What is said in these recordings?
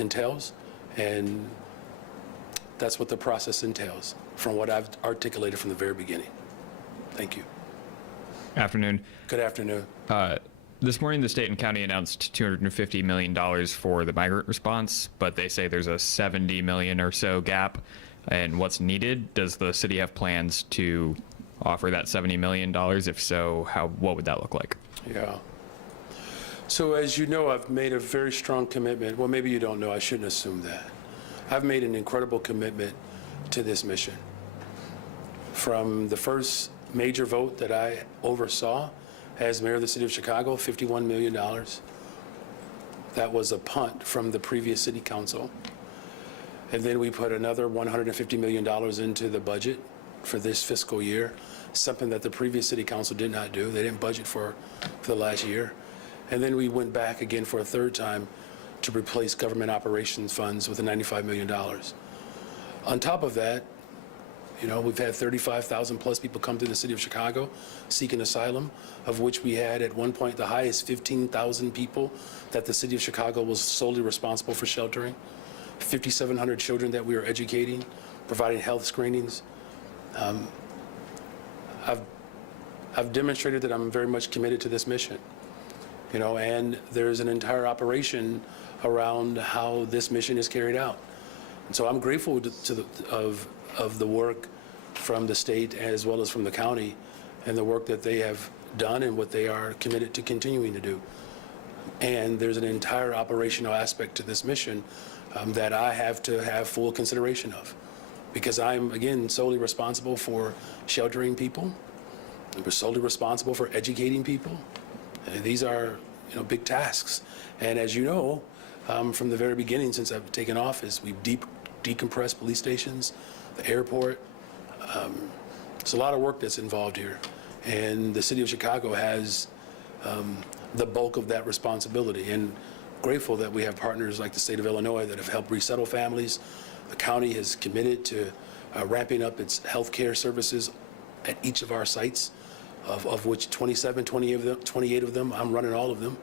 entails, and that's what the process entails from what I've articulated from the very beginning. Thank you. Afternoon. Good afternoon. This morning, the state and county announced $250 million for the migrant response, but they say there's a $70 million or so gap in what's needed. Does the city have plans to offer that $70 million? If so, what would that look like? Yeah. So as you know, I've made a very strong commitment. Well, maybe you don't know. I shouldn't assume that. I've made an incredible commitment to this mission. From the first major vote that I oversaw as mayor of the city of Chicago, $51 million. That was a punt from the previous city council. And then we put another $150 million into the budget for this fiscal year, something that the previous city council did not do. They didn't budget for the last year. And then we went back again for a third time to replace government operations funds with the $95 million. On top of that, you know, we've had 35,000 plus people come to the city of Chicago seeking asylum, of which we had at one point the highest 15,000 people that the city of Chicago was solely responsible for sheltering, 5,700 children that we are educating, providing health screenings. I've demonstrated that I'm very much committed to this mission, you know, and there's an entire operation around how this mission is carried out. And so I'm grateful of the work from the state as well as from the county and the work that they have done and what they are committed to continuing to do. And there's an entire operational aspect to this mission that I have to have full consideration of, because I'm, again, solely responsible for sheltering people. We're solely responsible for educating people. And these are, you know, big tasks. And as you know, from the very beginning, since I've taken office, we've decompressed police stations, the airport. It's a lot of work that's involved here. And the city of Chicago has the bulk of that responsibility. And grateful that we have partners like the state of Illinois that have helped resettle families. The county has committed to ramping up its health care services at each of our sites, of which 28 of them, I'm running all of them.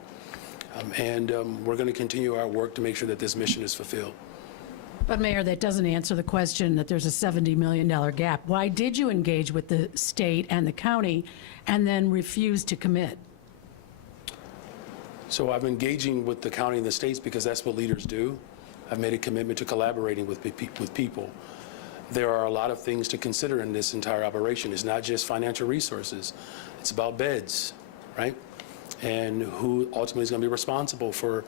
We're going to continue our work to make sure that this mission is fulfilled. But Mayor, that doesn't answer the question that there's a $70 million gap. Why did you engage with the state and the county and then refuse to commit? So I'm engaging with the county and the states because that's what leaders do. I've made a commitment to collaborating with people. There are a lot of things to consider in this entire operation. It's not just financial resources. It's about beds, right? And who ultimately is going to be responsible for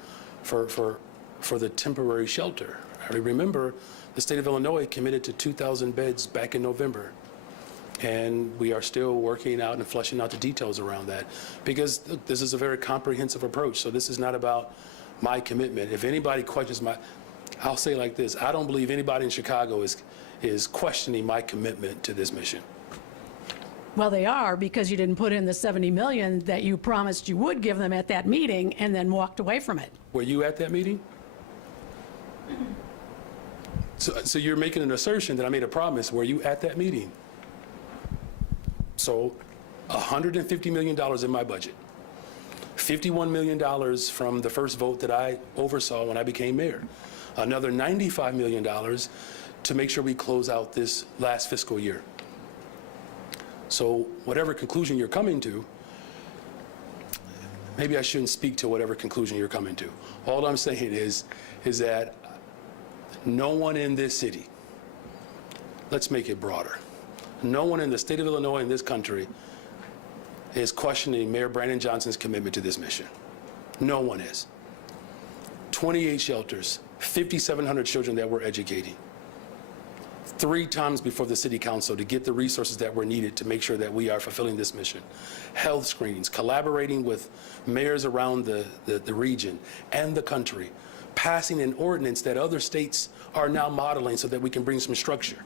the temporary shelter. I remember the state of Illinois committed to 2,000 beds back in November. And we are still working out and fleshing out the details around that, because look, this is a very comprehensive approach. So this is not about my commitment. If anybody questions I'll say it like this: I don't believe anybody in Chicago is questioning my commitment to this mission. Well, they are, because you didn't put in the $70 million that you promised you would give them at that meeting and then walked away from it. Were you at that meeting? So you're making an assertion that I made a promise. Were you at that meeting? So $150 million in my budget, $51 million from the first vote that I oversaw when I became mayor, another $95 million to make sure we close out this last fiscal year. So whatever conclusion you're coming to, maybe I shouldn't speak to whatever conclusion you're coming to. All I'm saying is that no one in this city, let's make it broader, no one in the state of Illinois, in this country, is questioning Mayor Brandon Johnson's commitment to this mission. No one is. 28 shelters, 5,700 children that we're educating. 3 times before the city council to get the resources that were needed to make sure that we are fulfilling this mission. Health screenings, collaborating with mayors around the region and the country, passing an ordinance that other states are now modeling so that we can bring some structure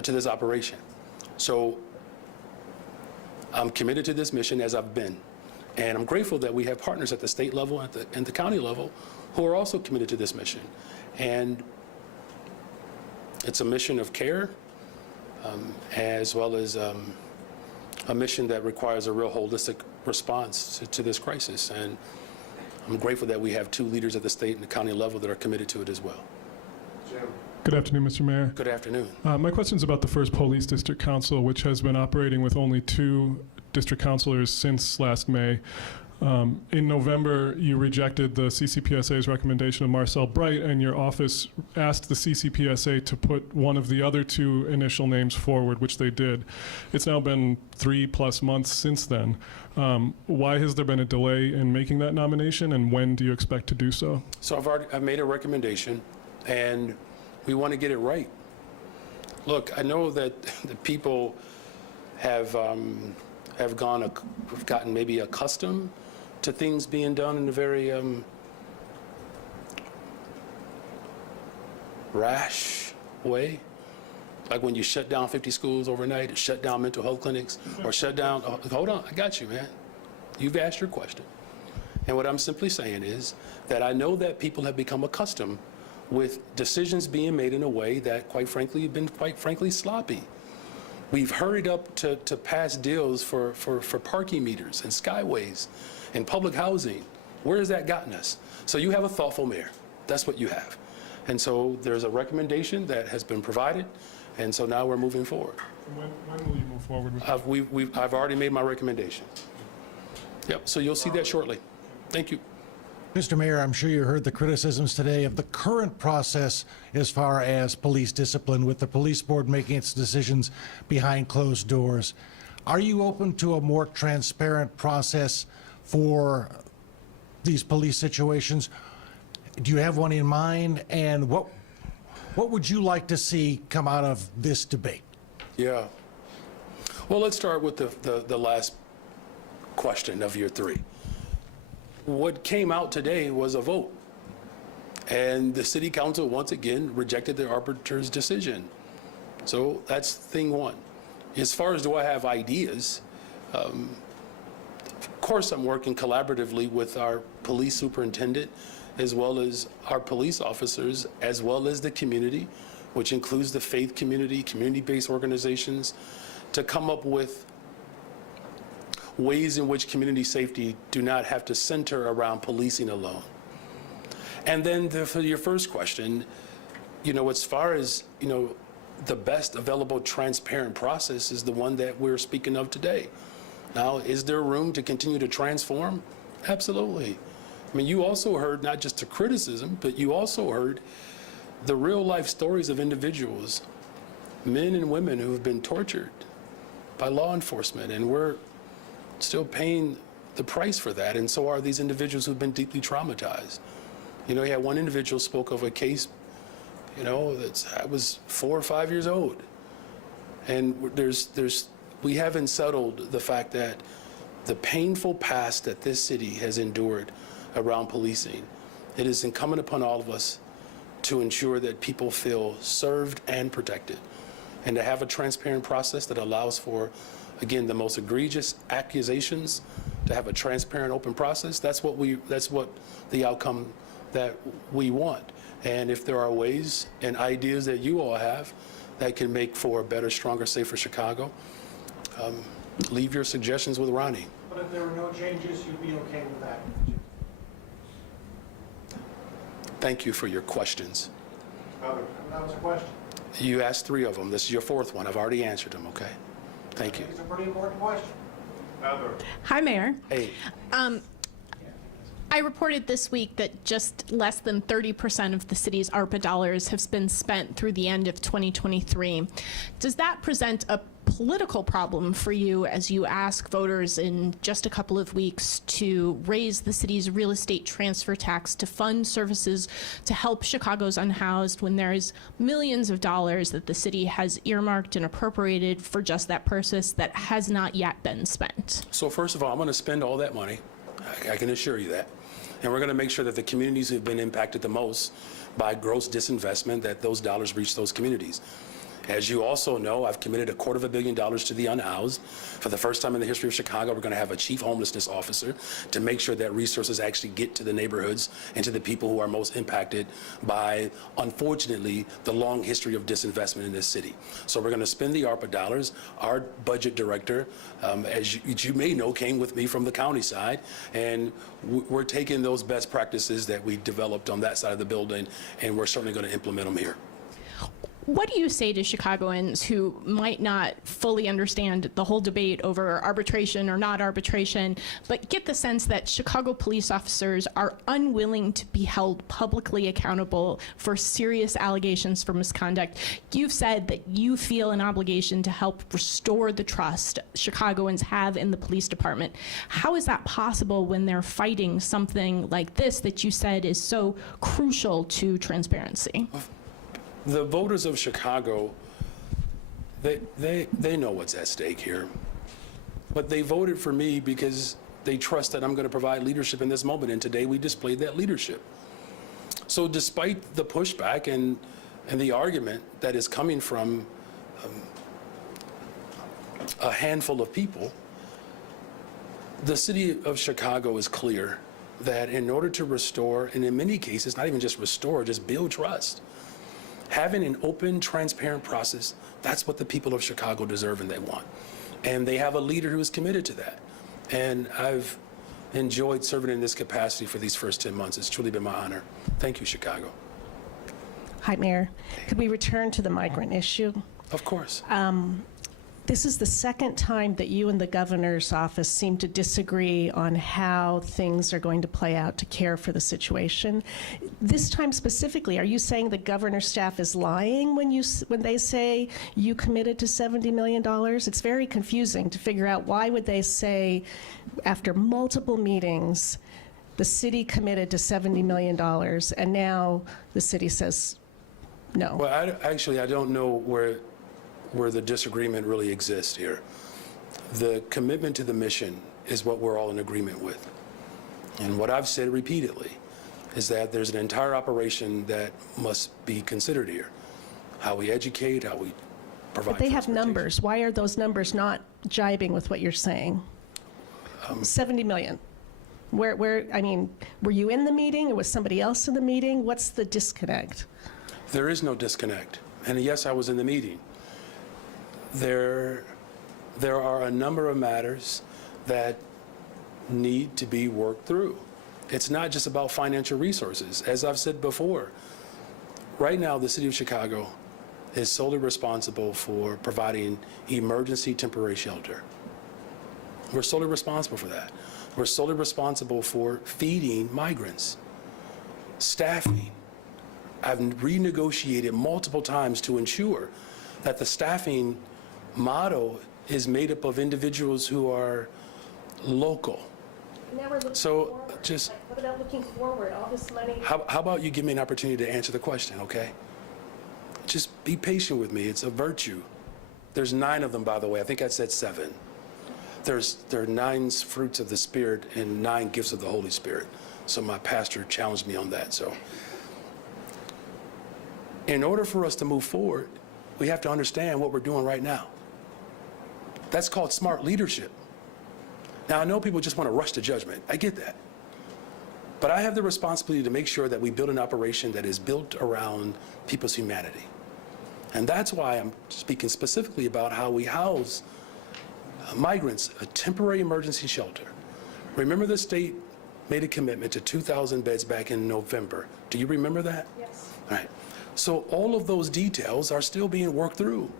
to this operation. So I'm committed to this mission, as I've been. And I'm grateful that we have partners at the state level and the county level who are also committed to this mission. And it's a mission of care, as well as a mission that requires a real holistic response to this crisis. And I'm grateful that we have two leaders at the state and the county level that are committed to it as well. Good afternoon, Mr. Mayor. Good afternoon. My question is about the First Police District Council, which has been operating with only 2 district councilors since last May. In November, you rejected the CCPSA's recommendation of Marcel Bright, and your office asked the CCPSA to put one of the other 2 initial names forward, which they did. It's now been 3+ months since then. Why has there been a delay in making that nomination, and when do you expect to do so? So I've made a recommendation, and we want to get it right. Look, I know that the people have gotten maybe accustomed to things being done in a very rash way. Like when you shut down 50 schools overnight, or shut down mental health clinics, or shut down, hold on, I got you, man. You've asked your question. And what I'm simply saying is that I know that people have become accustomed with decisions being made in a way that, quite frankly, have been quite frankly sloppy. We've hurried up to pass deals for parking meters and skyways and public housing. Where has that gotten us? So you have a thoughtful mayor. That's what you have. And so there's a recommendation that has been provided, and so now we're moving forward. When will you move forward with that? I've already made my recommendation. Yep, so you'll see that shortly. Thank you. Mr. Mayor, I'm sure you heard the criticisms today of the current process as far as police discipline, with the police board making its decisions behind closed doors. Are you open to a more transparent process for these police situations? Do you have one in mind? And what would you like to see come out of this debate? Yeah. Well, let's start with the last question of your 3. What came out today was a vote, and the city council once again rejected the arbiter's decision. So that's thing 1. As far as do I have ideas, of course I'm working collaboratively with our police superintendent, as well as our police officers, as well as the community, which includes the faith community, community-based organizations, to come up with ways in which community safety do not have to center around policing alone. And then for your first question, as far as, the best available transparent process is the one that we're speaking of today. Now, is there room to continue to transform? Absolutely. I mean, you also heard not just the criticism, but you also heard the real life stories of individuals, men and women who have been tortured by law enforcement, and we're still paying the price for that, and so are these individuals who've been deeply traumatized. You had one individual spoke of a case, that was 4 or 5 years old, and we haven't settled the fact that the painful past that this city has endured around policing. It is incumbent upon all of us to ensure that people feel served and protected, and to have a transparent process that allows for, again, the most egregious accusations, to have a transparent, open process. That's what the outcome that we want. And if there are ways and ideas that you all have that can make for a better, stronger, safer Chicago, leave your suggestions with Ronnie. But if there were no changes, you'd be okay with that? Thank you for your questions. That was a question. You asked 3 of them. This is your 4th one. I've already answered them, okay? Thank you. It's a pretty important question. Hi, Mayor. Hey, I reported this week that just less than 30% of the city's ARPA dollars have been spent through the end of 2023. Does that present a political problem for you as you ask voters in just a couple of weeks to raise the city's real estate transfer tax to fund services to help Chicago's unhoused, when there's millions of dollars that the city has earmarked and appropriated for just that purpose that has not yet been spent? so first of all, I'm going to spend all that money. I can assure you that. And we're going to make sure that the communities who've been impacted the most by gross disinvestment, that those dollars reach those communities. As you also know, I've committed $250 million to the unhoused. For the first time in the history of Chicago, we're going to have a chief homelessness officer to make sure that resources actually get to the neighborhoods and to the people who are most impacted by, unfortunately, the long history of disinvestment in this city. So we're going to spend the ARPA dollars. Our budget director, as you may know, came with me from the county side, and we're taking those best practices that we developed on that side of the building, and we're certainly going to implement them here. What do you say to Chicagoans who might not fully understand the whole debate over arbitration or not arbitration, but get the sense that Chicago police officers are unwilling to be held publicly accountable for serious allegations for misconduct? You've said that you feel an obligation to help restore the trust Chicagoans have in the police department. How is that possible when they're fighting something like this that you said is so crucial to transparency? The voters of Chicago, they know what's at stake here. But they voted for me because they trust that I'm going to provide leadership in this moment, and today we displayed that leadership. So despite the pushback and the argument that is coming from a handful of people, the city of Chicago is clear that in order to restore, and in many cases, not even just restore, just build trust, having an open, transparent process, that's what the people of Chicago deserve and they want. And they have a leader who is committed to that. And I've enjoyed serving in this capacity for these first 10 months. It's truly been my honor. Thank you, Chicago. Hi, Mayor. Could we return to the migrant issue? Of course. This is the second time that you and the governor's office seem to disagree on how things are going to play out to care for the situation. This time specifically, are you saying the governor's staff is lying when they say you committed to $70 million? It's very confusing to figure out why would they say after multiple meetings the city committed to $70 million and now the city says no. Well, I don't know where the disagreement really exists here. The commitment to the mission is what we're all in agreement with. And what I've said repeatedly is that there's an entire operation that must be considered here. How we educate, how we provide. But they have transportation. numbers. Why are those numbers not jibing with what you're saying? 70 million. I mean, were you in the meeting or was somebody else in the meeting? What's the disconnect? There is no disconnect. And yes, I was in the meeting. There are a number of matters that need to be worked through. It's not just about financial resources. As I've said before, right now the city of Chicago is solely responsible for providing emergency temporary shelter. We're solely responsible for that. We're solely responsible for feeding migrants, staffing. I've renegotiated multiple times to ensure that the staffing model is made up of individuals who are local. Now we're looking So, forward. just- What about looking forward? All this money. How about you give me an opportunity to answer the question, okay? Just be patient with me. It's a virtue. There's 9 of them, by the way. I think I said 7. There are 9 fruits of the Spirit and 9 gifts of the Holy Spirit. So my pastor challenged me on that. So in order for us to move forward, we have to understand what we're doing right now. That's called smart leadership. Now, I know people just want to rush to judgment. I get that. But I have the responsibility to make sure that we build an operation that is built around people's humanity. And that's why I'm speaking specifically about how we house migrants, a temporary emergency shelter. Remember the state made a commitment to 2,000 beds back in November. Do you remember that? Yes. All right. So all of those details are still being worked through.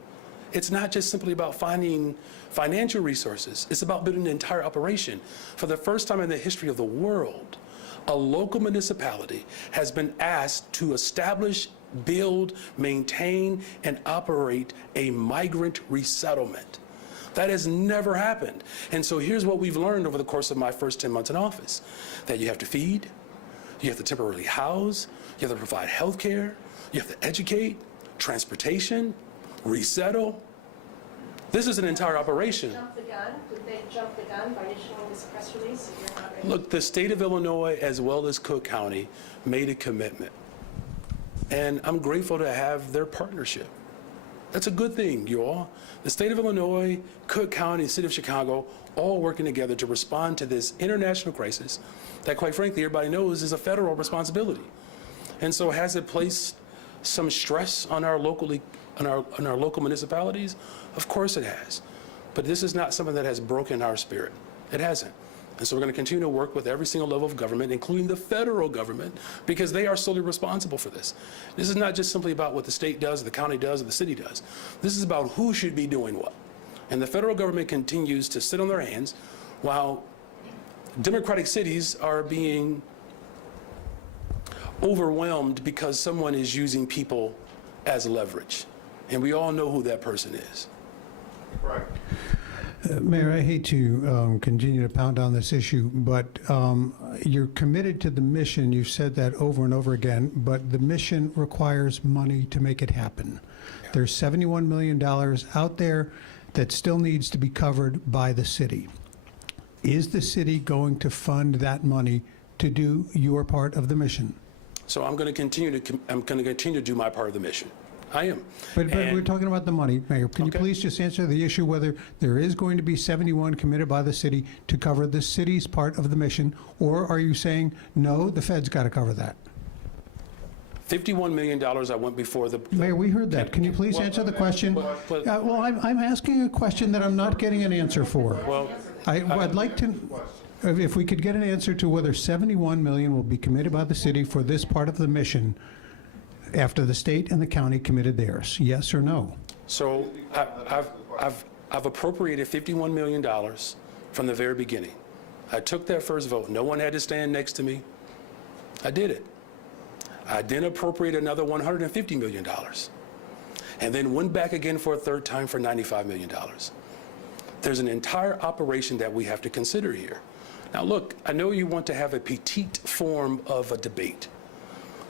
It's not just simply about finding financial resources. It's about building an entire operation. For the first time in the history of the world, a local municipality has been asked to establish, build, maintain, and operate a migrant resettlement. That has never happened. And so here's what we've learned over the course of my first 10 months in office, that you have to feed, you have to temporarily house, you have to provide health care, you have to educate, transportation, resettle. This is an entire operation. Jump the gun? Did they jump the gun by issuing this press release? If you're not ready? Look, the state of Illinois, as well as Cook That's a good thing, you all. The state of Illinois, Cook County, the city of Chicago, all working together to respond to this international crisis that, quite frankly, everybody knows is a federal responsibility. And so has it placed some stress on our local municipalities? Of course it has. But this is not something that has broken our spirit. It hasn't. And so we're going to continue to work with every single level of government, including the federal government, because they are solely responsible for this. This is not just simply about what the state does, the county does, or the city does. This is about who should be doing what. And the federal government continues to sit on their hands while democratic cities are being overwhelmed because someone is using people as leverage. And we all know who that person is. Mayor, I hate to continue to pound on this issue, but you're committed to the mission. You've said that over and over again, but the mission requires money to make it happen. There's $71 million out there that still needs to be covered by the city. Is the city going to fund that money to do your part of the mission? So I'm going to continue to do my part of the mission. I am. But And- we're talking about the money, Mayor. Can you Okay. please just answer the issue whether there is going to be 71 committed by the city to cover the city's part of the mission, or are you saying, no, the Fed's got to cover that? $51 million I went before the. Mayor, we heard that. Can you please answer the question? but- Well, I'm asking a question that I'm not getting an answer for. Well, I'd like to, if we could get an answer to whether 71 million will be committed by the city for this part of the mission after the state and the county committed theirs, yes or no? so I've appropriated $51 million from the very beginning. I took that first vote. No one had to stand next to me. I did it. I then appropriated another $150 million and then went back again for a third time for $95 million. There's an entire operation that we have to consider here. Now, look, I know you want to have a petite form of a debate,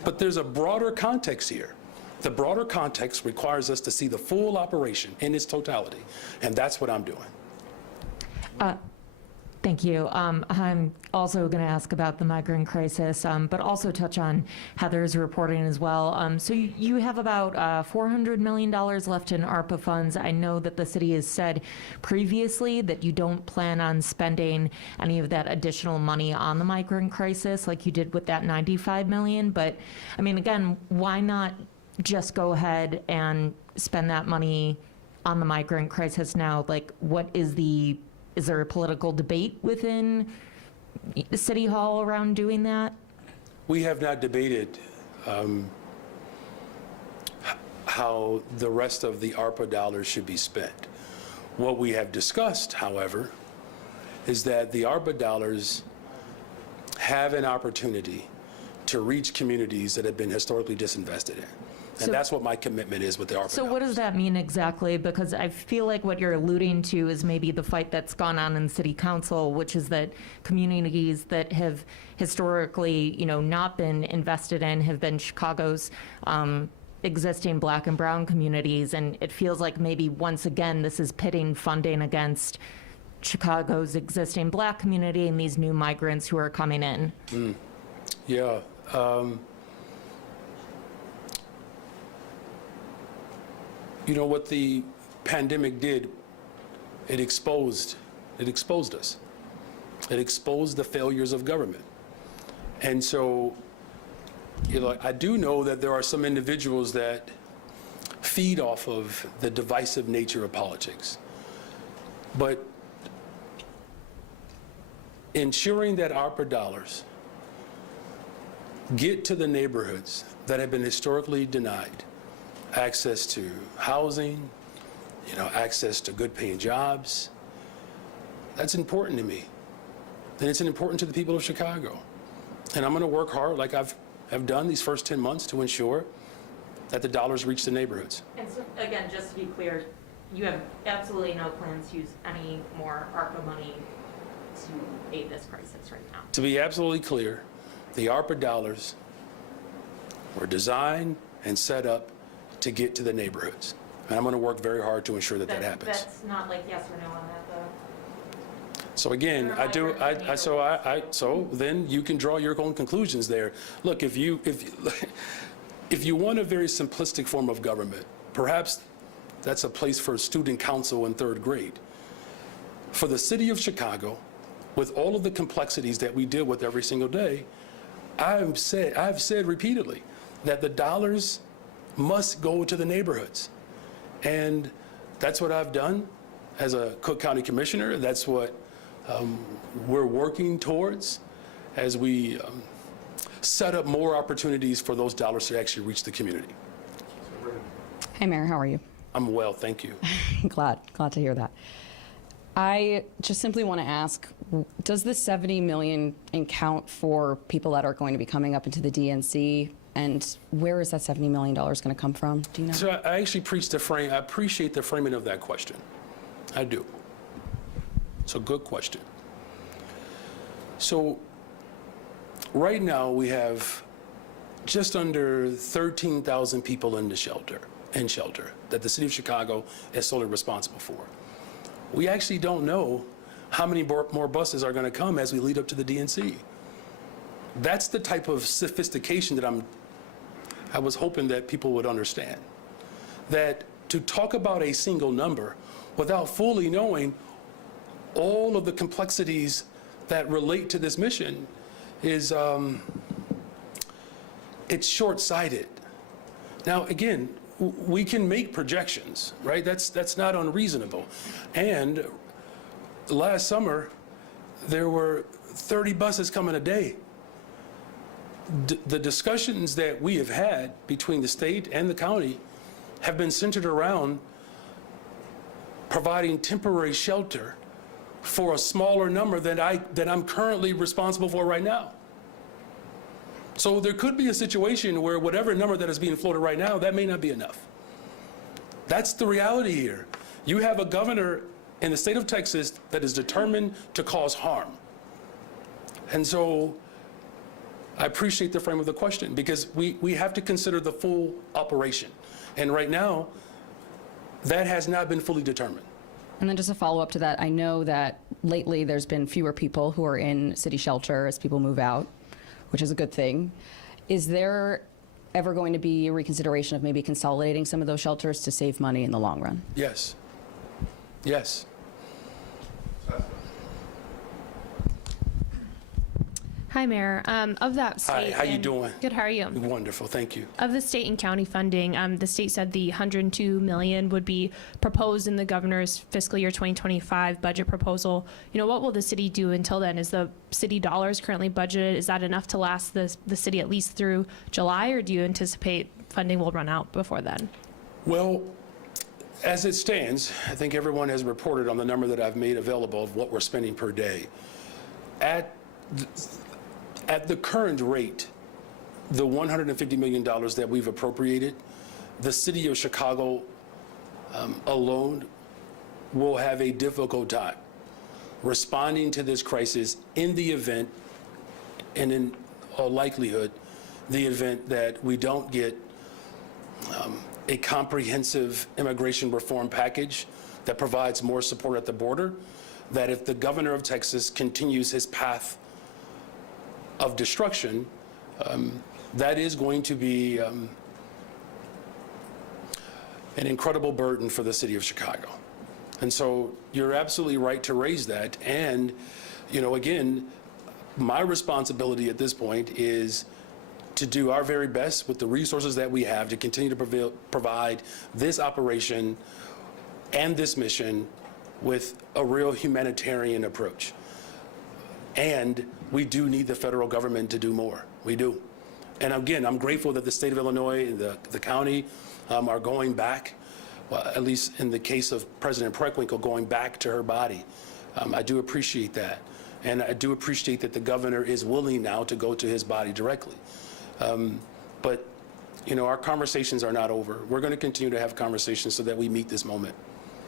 but there's a broader context here. The broader context requires us to see the full operation in its totality, and that's what I'm doing. Thank you. I'm also going to ask about the migrant crisis, but also touch on Heather's reporting as well. So you have about $400 million left in ARPA funds. I know that the city has said previously that you don't plan on spending any of that additional money on the migrant crisis like you did with that $95 million. But I mean, again, why not just go ahead and spend that money on the migrant crisis now? Like, is there a political debate within City Hall around doing that? We have not debated how the rest of the ARPA dollars should be spent. What we have discussed, however, is that the ARPA dollars have an opportunity to reach communities that have been historically disinvested in. And So- that's what my commitment is with the ARPA So dollars. what does that mean exactly? Because I feel like what you're alluding to is maybe the fight that's gone on in city council, which is that communities that have historically, not been invested in have been Chicago's existing Black and brown communities. And it feels like maybe once again, this is pitting funding against Chicago's existing Black community and these new migrants who are coming in. Yeah. What the pandemic did, it exposed us. It exposed the failures of government. And so, I do know that there are some individuals that feed off of the divisive nature of politics. But ensuring that ARPA dollars get to the neighborhoods that have been historically denied access to housing, access to good paying jobs, that's important to me. And it's important to the people of Chicago. And I'm going to work hard like I've done these first 10 months to ensure that the dollars reach the neighborhoods. And so, again, just to be clear, you have absolutely no plans to use any more ARPA money to aid this crisis right now. To be absolutely clear, the ARPA dollars were designed and set up to get to the neighborhoods. And I'm going to work very hard to ensure that happens. That's not like yes or no on that, though. So again, so then you can draw your own conclusions there. Look, if you want a very simplistic form of government, perhaps that's a place for student council in third grade. For the city of Chicago, with all of the complexities that we deal with every single day, I've said repeatedly that the dollars must go to the neighborhoods. And that's what I've done as a Cook County Commissioner. That's what we're working towards as we set up more opportunities for those dollars to actually reach the community. Hi, Mayor, how are you? I'm well, thank you. Glad to hear that. I just simply want to ask, does this 70 million account for people that are going to be coming up into the DNC? And where is that $70 million going to come from? Do you know? So I actually I appreciate the framing of that question. I do. It's a good question. So right now we have just under 13,000 people in shelter that the city of Chicago is solely responsible for. We actually don't know how many more buses are going to come as we lead up to the DNC. That's the type of sophistication that I was hoping that people would understand. That to talk about a single number without fully knowing all of the complexities that relate to this mission is, it's short-sighted. Now, again, we can make projections, right? That's not unreasonable. And last summer, there were 30 buses coming a day. The discussions that we have had between the state and the county have been centered around providing temporary shelter for a smaller number than I'm currently responsible for right now. So there could be a situation where whatever number that is being floated right now, that may not be enough. That's the reality here. You have a governor in the state of Texas that is determined to cause harm. And so I appreciate the frame of the question, because we have to consider the full operation. And right now, that has not been fully determined. And then just a follow-up to that, I know that lately there's been fewer people who are in city shelter as people move out, which is a good thing. Is there ever going to be a reconsideration of maybe consolidating some of those shelters to save money in the long run? Yes. Yes. Hi, Mayor. Of that state. Hi, how you doing? Good. How are you? Wonderful, thank you. Of the state and county funding, the state said the $102 million would be proposed in the governor's fiscal year 2025 budget proposal. You know, what will the city do until then? Is the city dollars currently budgeted? Is that enough to last the city at least through July, or do you anticipate funding will run out before then? Well, as it stands, I think everyone has reported on the number that I've made available of what we're spending per day. At the current rate, the $150 million that we've appropriated, the city of Chicago alone will have a difficult time responding to this crisis in the event, and in all likelihood, the event that we don't get a comprehensive immigration reform package that provides more support at the border, that if the governor of Texas continues his path of destruction, that is going to be an incredible burden for the city of Chicago. And so you're absolutely right to raise that. And, you know, again, my responsibility at this point is to do our very best with the resources that we have to continue to provide this operation and this mission with a real humanitarian approach. And we do need the federal government to do more. We do. And again, I'm grateful that the state of Illinois and the county are going back, well, at least in the case of President Preckwinkle, going back to her body. I do appreciate that. And I do appreciate that the governor is willing now to go to his body directly. But, you know, our conversations are not over. We're going to continue to have conversations so that we meet this moment.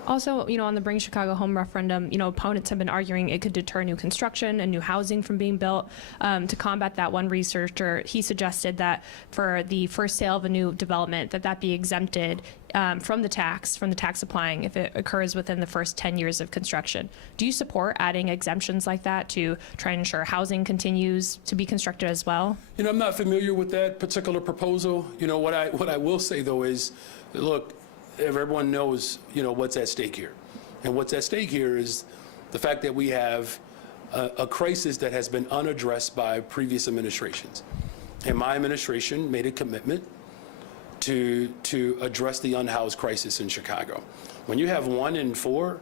Also, you know, on the Bring Chicago Home referendum, you know, opponents have been arguing it could deter new construction and new housing from being built. To combat that, one researcher, he suggested that for the first sale of a new development, that be exempted from the tax applying if it occurs within the first 10 years of construction. Do you support adding exemptions like that to try and ensure housing continues to be constructed as well? You know, I'm not familiar with that particular proposal. You know, what I will say, though, is, look, everyone knows, what's at stake here. And what's at stake here is the fact that we have a crisis that has been unaddressed by previous administrations. And my administration made a commitment to address the unhoused crisis in Chicago. When you have 1 in 4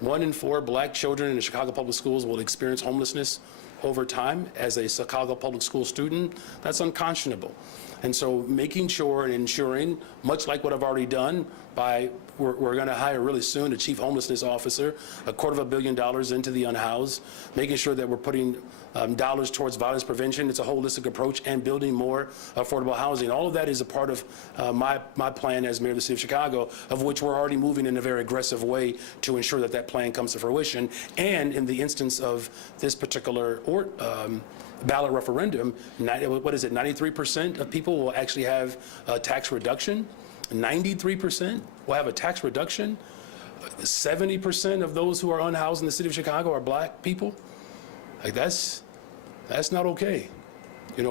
black children in the Chicago public schools will experience homelessness over time as a Chicago public school student, that's unconscionable. And so making sure and ensuring, much like what I've already done by, we're going to hire really soon a chief homelessness officer, $250 million into the unhoused, making sure that we're putting dollars towards violence prevention. It's a holistic approach, and building more affordable housing. All of that is a part of my plan as mayor of the city of Chicago, of which we're already moving in a very aggressive way to ensure that that plan comes to fruition. And in the instance of this particular ballot referendum, 93% of people will actually have a tax reduction. 93% will have a tax reduction. 70% of those who are unhoused in the city of Chicago are black people. Like that's not okay.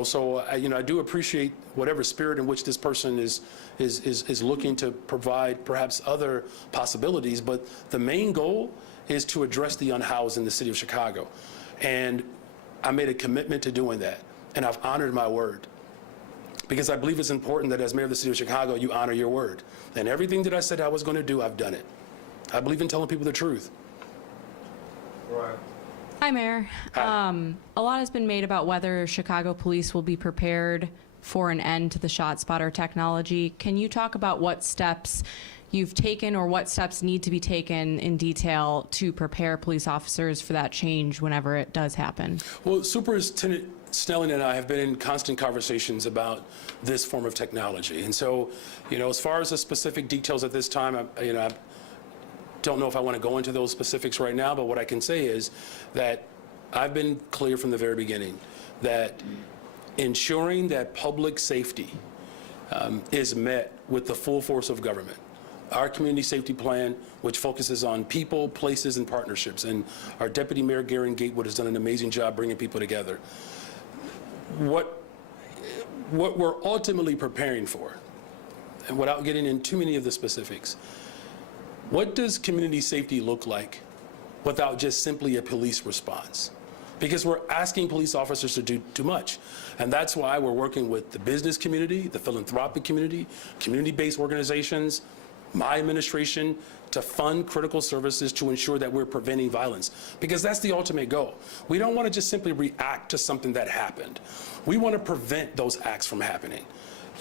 So I do appreciate whatever spirit in which this person is looking to provide perhaps other possibilities, but the main goal is to address the unhoused in the city of Chicago. And I made a commitment to doing that, and I've honored my word. Because I believe it's important that as mayor of the city of Chicago, you honor your word. And everything that I said I was going to do, I've done it. I believe in telling people the truth. Hi, Mayor. Hi. A lot has been made about whether Chicago police will be prepared for an end to the ShotSpotter technology. Can you talk about what steps you've taken or what steps need to be taken in detail to prepare police officers for that change whenever it does happen? Well, Superintendent Snelling and I have been in constant conversations about this form of technology. And so, as far as the specific details at this time, I don't know if I want to go into those specifics right now, but what I can say is that I've been clear from the very beginning that ensuring that public safety is met with the full force of government. Our community safety plan, which focuses on people, places, and partnerships, and our Deputy Mayor Garen Gatewood has done an amazing job bringing people together. What we're ultimately preparing for, and without getting into too many of the specifics, what does community safety look like without just simply a police response? Because we're asking police officers to do too much. And that's why we're working with the business community, the philanthropic community, community-based organizations, my administration, to fund critical services to ensure that we're preventing violence. Because that's the ultimate goal. We don't want to just simply react to something that happened. We want to prevent those acts from happening.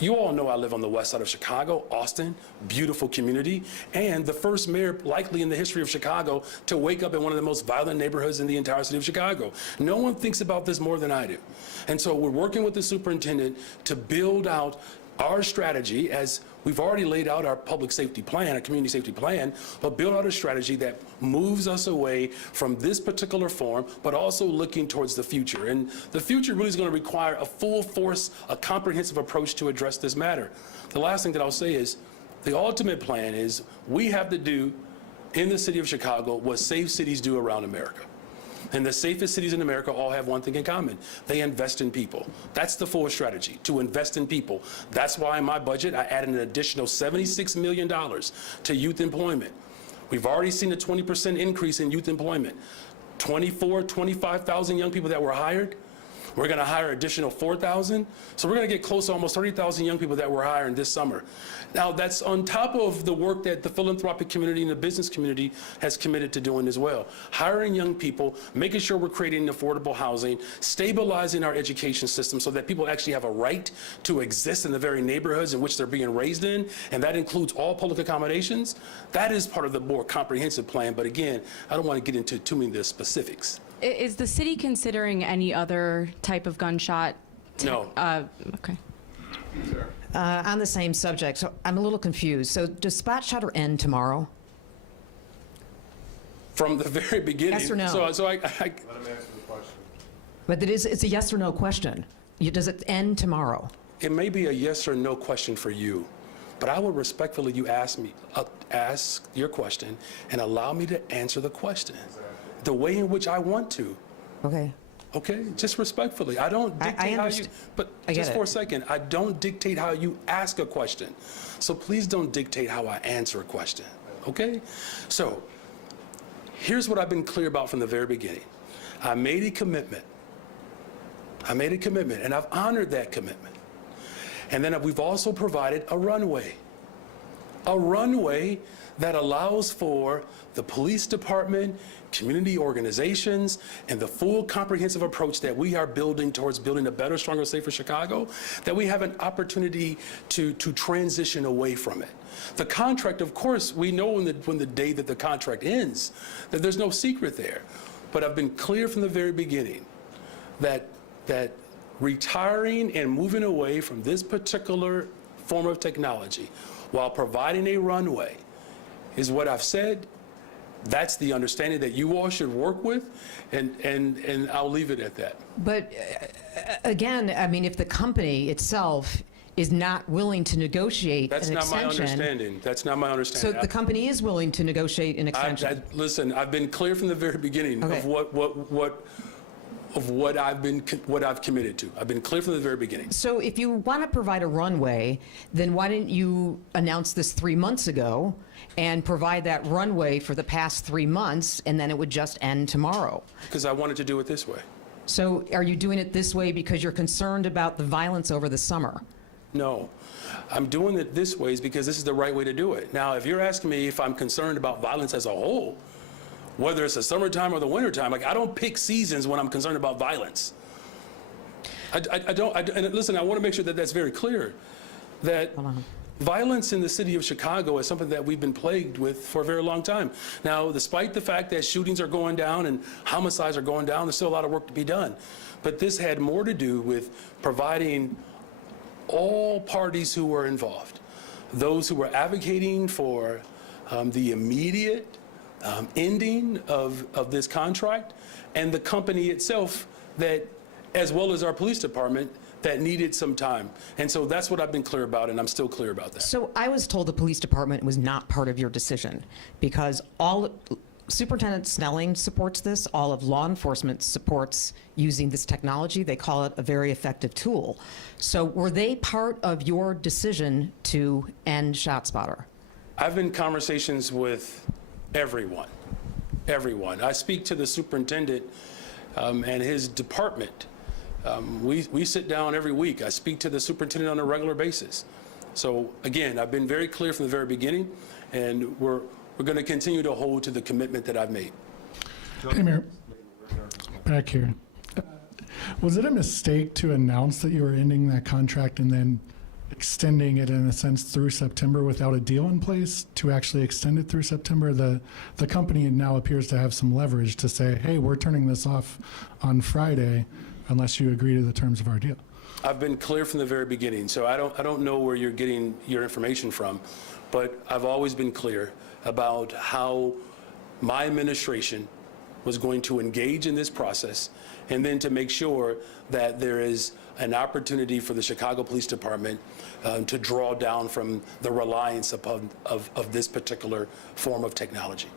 You all know I live on the west side of Chicago, Austin, beautiful community, and the first mayor likely in the history of Chicago to wake up in one of the most violent neighborhoods in the entire city of Chicago. No one thinks about this more than I do. And so we're working with the superintendent to build out our strategy, as we've already laid out our public safety plan, a community safety plan, but build out a strategy that moves us away from this particular form, but also looking towards the future. And the future really is going to require a full force, a comprehensive approach to address this matter. The last thing that I'll say is the ultimate plan is we have to do in the city of Chicago what safe cities do around America. And the safest cities in America all have one thing in common. They invest in people. That's the full strategy, to invest in people. That's why in my budget, I added an additional $76 million to youth employment. We've already seen a 20% increase in youth employment. 25,000 young people that were hired. We're going to hire additional 4,000. So we're going to get close to almost 30,000 young people that we're hiring this summer. Now, that's on top of the work that the philanthropic community and the business community has committed to doing as well. Hiring young people, making sure we're creating affordable housing, stabilizing our education system so that people actually have a right to exist in the very neighborhoods in which they're being raised in, and that includes all public accommodations. That is part of the more comprehensive plan, but again, I don't want to get into too many of the specifics. Is the city considering any other type of gunshot? No. Okay. On the same subject, so I'm a little confused. So does Spot Shutter end tomorrow? From the very beginning. Yes or no? So I But it's a yes or no question. Does it end tomorrow? It may be a yes or no question for you, but I would respectfully you ask your question and allow me to answer the question the way in which I want to. Okay. Okay, just respectfully. I don't I dictate how you, understand. but I get just for a it. second, I don't dictate how you ask a question. So please don't dictate how I answer a question, okay? So here's what I've been clear about from the very beginning. I made a commitment. And I've honored that commitment. And then we've also provided a runway that allows for the police department, community organizations, and the full comprehensive approach that we are building towards building a better, stronger, safer Chicago, that we have an opportunity to transition away from it. The contract, of course, we know when the day that the contract ends, that there's no secret there. But I've been clear from the very beginning that retiring and moving away from this particular form of technology while providing a runway is what I've said. That's the understanding that you all should work with, and I'll leave it at that. But again, I mean, if the company itself is not willing to negotiate That's an not my extension. understanding. That's not my So understanding. the company is willing to negotiate an extension? Listen, I've been clear from the very beginning Okay. of what I've committed to. I've been clear from the very beginning. So if you want to provide a runway, then why didn't you announce this 3 months ago and provide that runway for the past 3 months, and then it would just end tomorrow? Because I wanted to do it this way. So are you doing it this way because you're concerned about the violence over the summer? No. I'm doing it this way because this is the right way to do it. Now, if you're asking me if I'm concerned about violence as a whole, whether it's the summertime or the wintertime, like, I don't pick seasons when I'm concerned about violence. And listen, I want to make sure that that's very clear, that violence in the city of Chicago is something that we've been plagued with for a very long time. Now, despite the fact that shootings are going down and homicides are going down, there's still a lot of work to be done. But this had more to do with providing all parties who were involved, those who were advocating for the immediate ending of this contract, and the company itself that, as well as our police department, that needed some time. And so that's what I've been clear about, and I'm still clear about that. So I was told the police department was not part of your decision because Superintendent Snelling supports this, all of law enforcement supports using this technology. They call it a very effective tool. So were they part of your decision to end ShotSpotter? I've been in conversations with everyone. I speak to the superintendent and his department. We sit down every week. I speak to the superintendent on a regular basis. So again, I've been very clear from the very beginning, and we're going to continue to hold to the commitment that I've made. Hey, Mayor. Back here. Was it a mistake to announce that you were ending that contract and then extending it in a sense through September without a deal in place to actually extend it through September? The company now appears to have some leverage to say, hey, we're turning this off on Friday unless you agree to the terms of our deal. I've been clear from the very beginning, so I don't know where you're getting your information from, but I've always been clear about how my administration was going to engage in this process, and then to make sure that there is an opportunity for the Chicago Police Department to draw down from the reliance upon of this particular form of technology.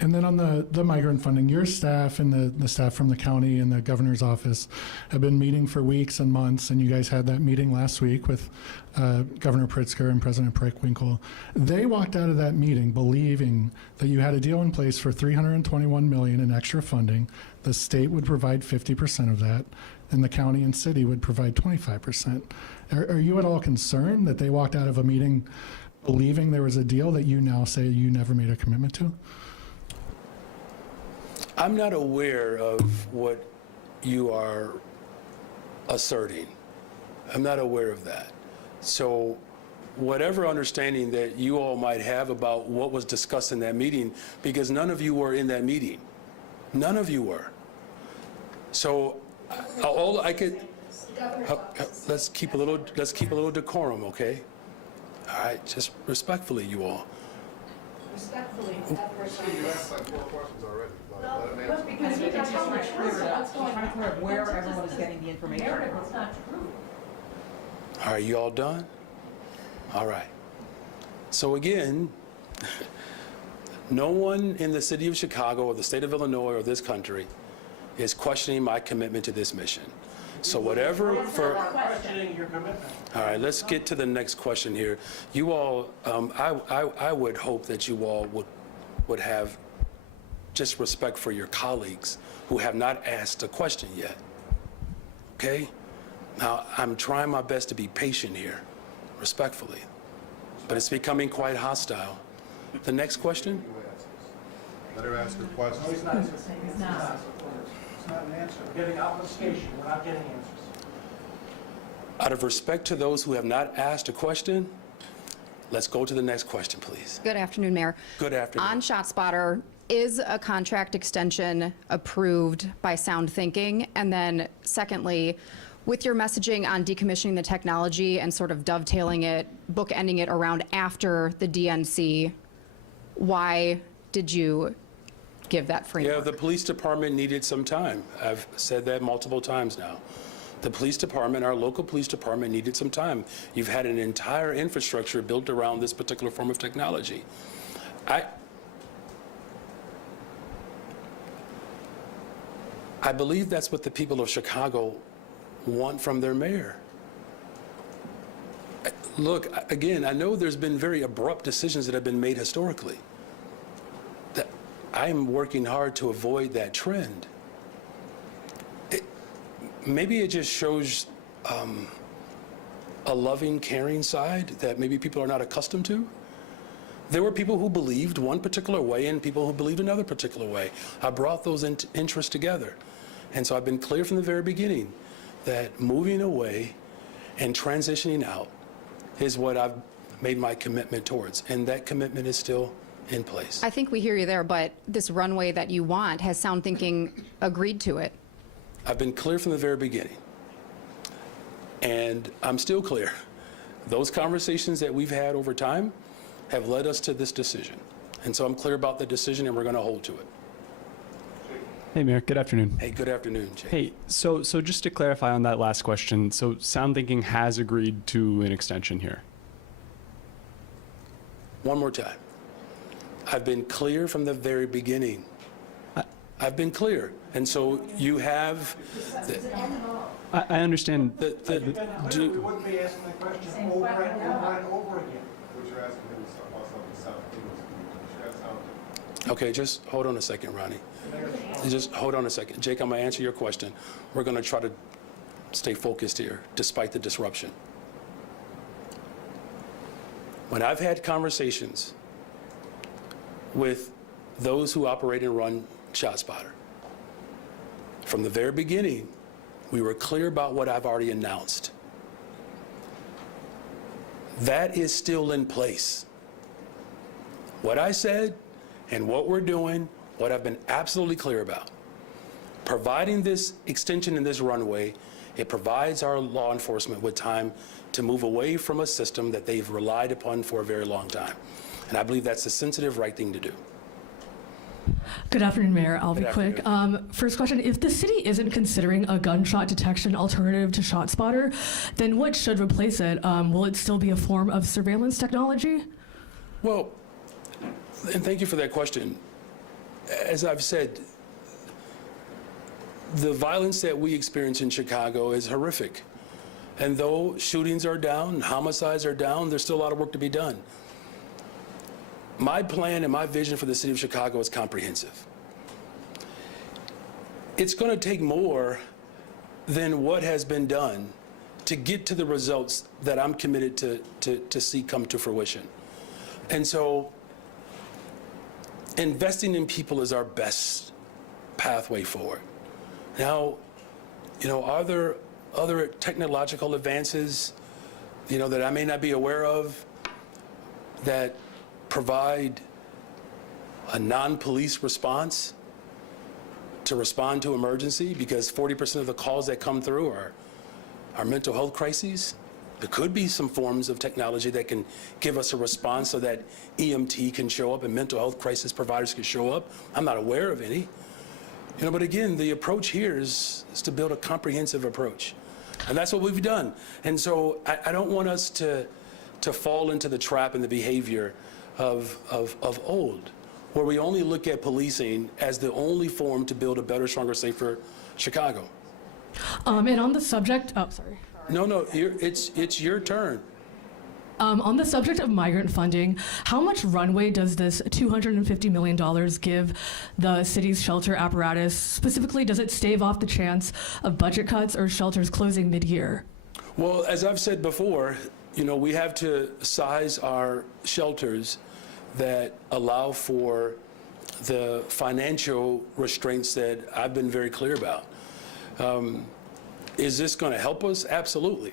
And then on the migrant funding, your staff and the staff from the county and the governor's office have been meeting for weeks and months, and you guys had that meeting last week with Governor Pritzker and President Preckwinkle. They walked out of that meeting believing that you had a deal in place for $321 million in extra funding. The state would provide 50% of that, and the county and city would provide 25%. Are you at all concerned that they walked out of a meeting believing there was a deal that you now say you never made a commitment to? I'm not aware of what you are asserting. I'm not aware of that. So whatever understanding that you all might have about what was discussed in that meeting, because none of you were in that meeting. None of you were. So all I could, let's keep a little decorum, okay? All right, just respectfully, you all. Respectfully, You asked like 4 questions already. because he just trying to clear up where everyone is getting the information. It's not true. All right, you all done? All right. So again, no one in the city of Chicago or the state of Illinois or this country is questioning my commitment to this mission. So whatever for... Questioning your commitment. All right, let's get to the next question here. You all, I would hope that you all would have just respect for your colleagues who have not asked a question yet. Okay? Now, I'm trying my best to be patient here, respectfully, but it's becoming quite hostile. The next question? Let her ask her question. No, it's not. It's not. It's not an answer. We're getting obfuscation. We're not getting answers. Out of respect to those who have not asked a question, let's go to the next question, please. Good afternoon, Mayor. Good afternoon. On ShotSpotter, is a contract extension approved by Sound Thinking? And then secondly, with your messaging on decommissioning the technology and sort of dovetailing it, bookending it around after the DNC, why did you give that framework? Yeah, the police department needed some time. I've said that multiple times now. The police department, our local police department, needed some time. You've had an entire infrastructure built around this particular form of technology. I believe that's what the people of Chicago want from their mayor. Look, again, I know there's been very abrupt decisions that have been made historically. I'm working hard to avoid that trend. Maybe it just shows a loving, caring side that maybe people are not accustomed to. There were people who believed one particular way and people who believed another particular way. I brought those interests together. And so I've been clear from the very beginning that moving away and transitioning out is what I've made my commitment towards. And that commitment is still in place. I think we hear you there, but this runway that you want, has Sound Thinking agreed to it? I've been clear from the very beginning. And I'm still clear. Those conversations that we've had over time have led us to this decision. And so I'm clear about the decision and we're going to hold to it. Hey, Mayor. Good afternoon. Hey, good afternoon, Jay. Hey, so just to clarify on that last question, so Sound Thinking has agreed to an extension here? One more time. I've been clear from the very beginning. I've been clear. And so you have... I understand. We wouldn't be asking the question over and over again. What you're asking him is about something South. She has something. Okay, just hold on a second, Ronnie. Just hold on a second. Jake, I'm going to answer your question. We're going to try to stay focused here, despite the disruption. When I've had conversations with those who operate and run ShotSpotter, from the very beginning, we were clear about what I've already announced. That is still in place. What I said and what we're doing, what I've been absolutely clear about. Providing this extension in this runway, it provides our law enforcement with time to move away from a system that they've relied upon for a very long time. And I believe that's a sensitive, right thing to do. Good afternoon, Mayor. I'll be Good quick. First question, if the city isn't considering a gunshot detection alternative to ShotSpotter, then what should replace it? Will it still be a form of surveillance technology? Well, and thank you for that question. As I've said, the violence that we experience in Chicago is horrific. And though shootings are down, homicides are down, there's still a lot of work to be done. My plan and my vision for the city of Chicago is comprehensive. It's going to take more than what has been done to get to the results that I'm committed to see come to fruition. And so investing in people is our best pathway forward. Now, are there other technological advances, that I may not be aware of that provide a non-police response to respond to emergency? Because 40% of the calls that come through are mental health crises. There could be some forms of technology that can give us a response so that EMT can show up and mental health crisis providers can show up. I'm not aware of any. But again, the approach here is to build a comprehensive approach. And that's what we've done. And so I don't want us to fall into the trap and the behavior of old, where we only look at policing as the only form to build a better, stronger, safer Chicago. And on the subject, sorry. No, it's your turn. On the subject of migrant funding, how much runway does this $250 million give the city's shelter apparatus? Specifically, does it stave off the chance of budget cuts or shelters closing mid-year? Well, as I've said before, we have to size our shelters that allow for the financial restraints that I've been very clear about. Is this going to help us? Absolutely.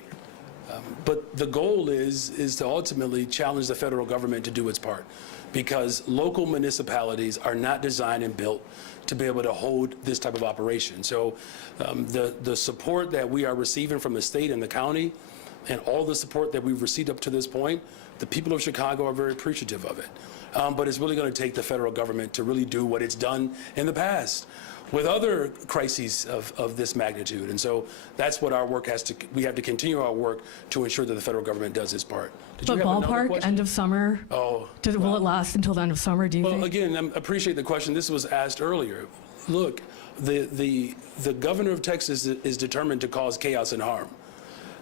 But the goal is to ultimately challenge the federal government to do its part, because local municipalities are not designed and built to be able to hold this type of operation. So the support that we are receiving from the state and the county, and all the support that we've received up to this point, the people of Chicago are very appreciative of it. But it's really going to take the federal government to really do what it's done in the past with other crises of this magnitude. And so that's what our work we have to continue our work to ensure that the federal government does its part. Did you But have another ballpark, question? end of summer? Oh. Will it last until the end of summer, do you Well, think? again, I appreciate the question. This was asked earlier. Look, the governor of Texas is determined to cause chaos and harm.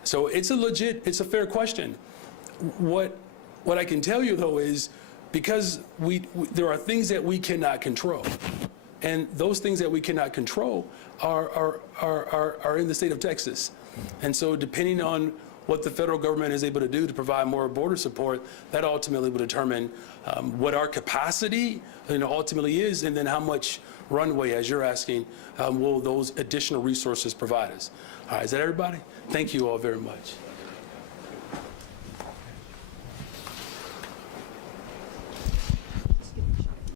So it's a fair question. What I can tell you, though, is because there are things that we cannot control. And those things that we cannot control are in the state of Texas. And so depending on what the federal government is able to do to provide more border support, that ultimately will determine what our capacity ultimately is, and then how much runway, as you're asking, will those additional resources provide us. All right, is that everybody? Thank you all very much.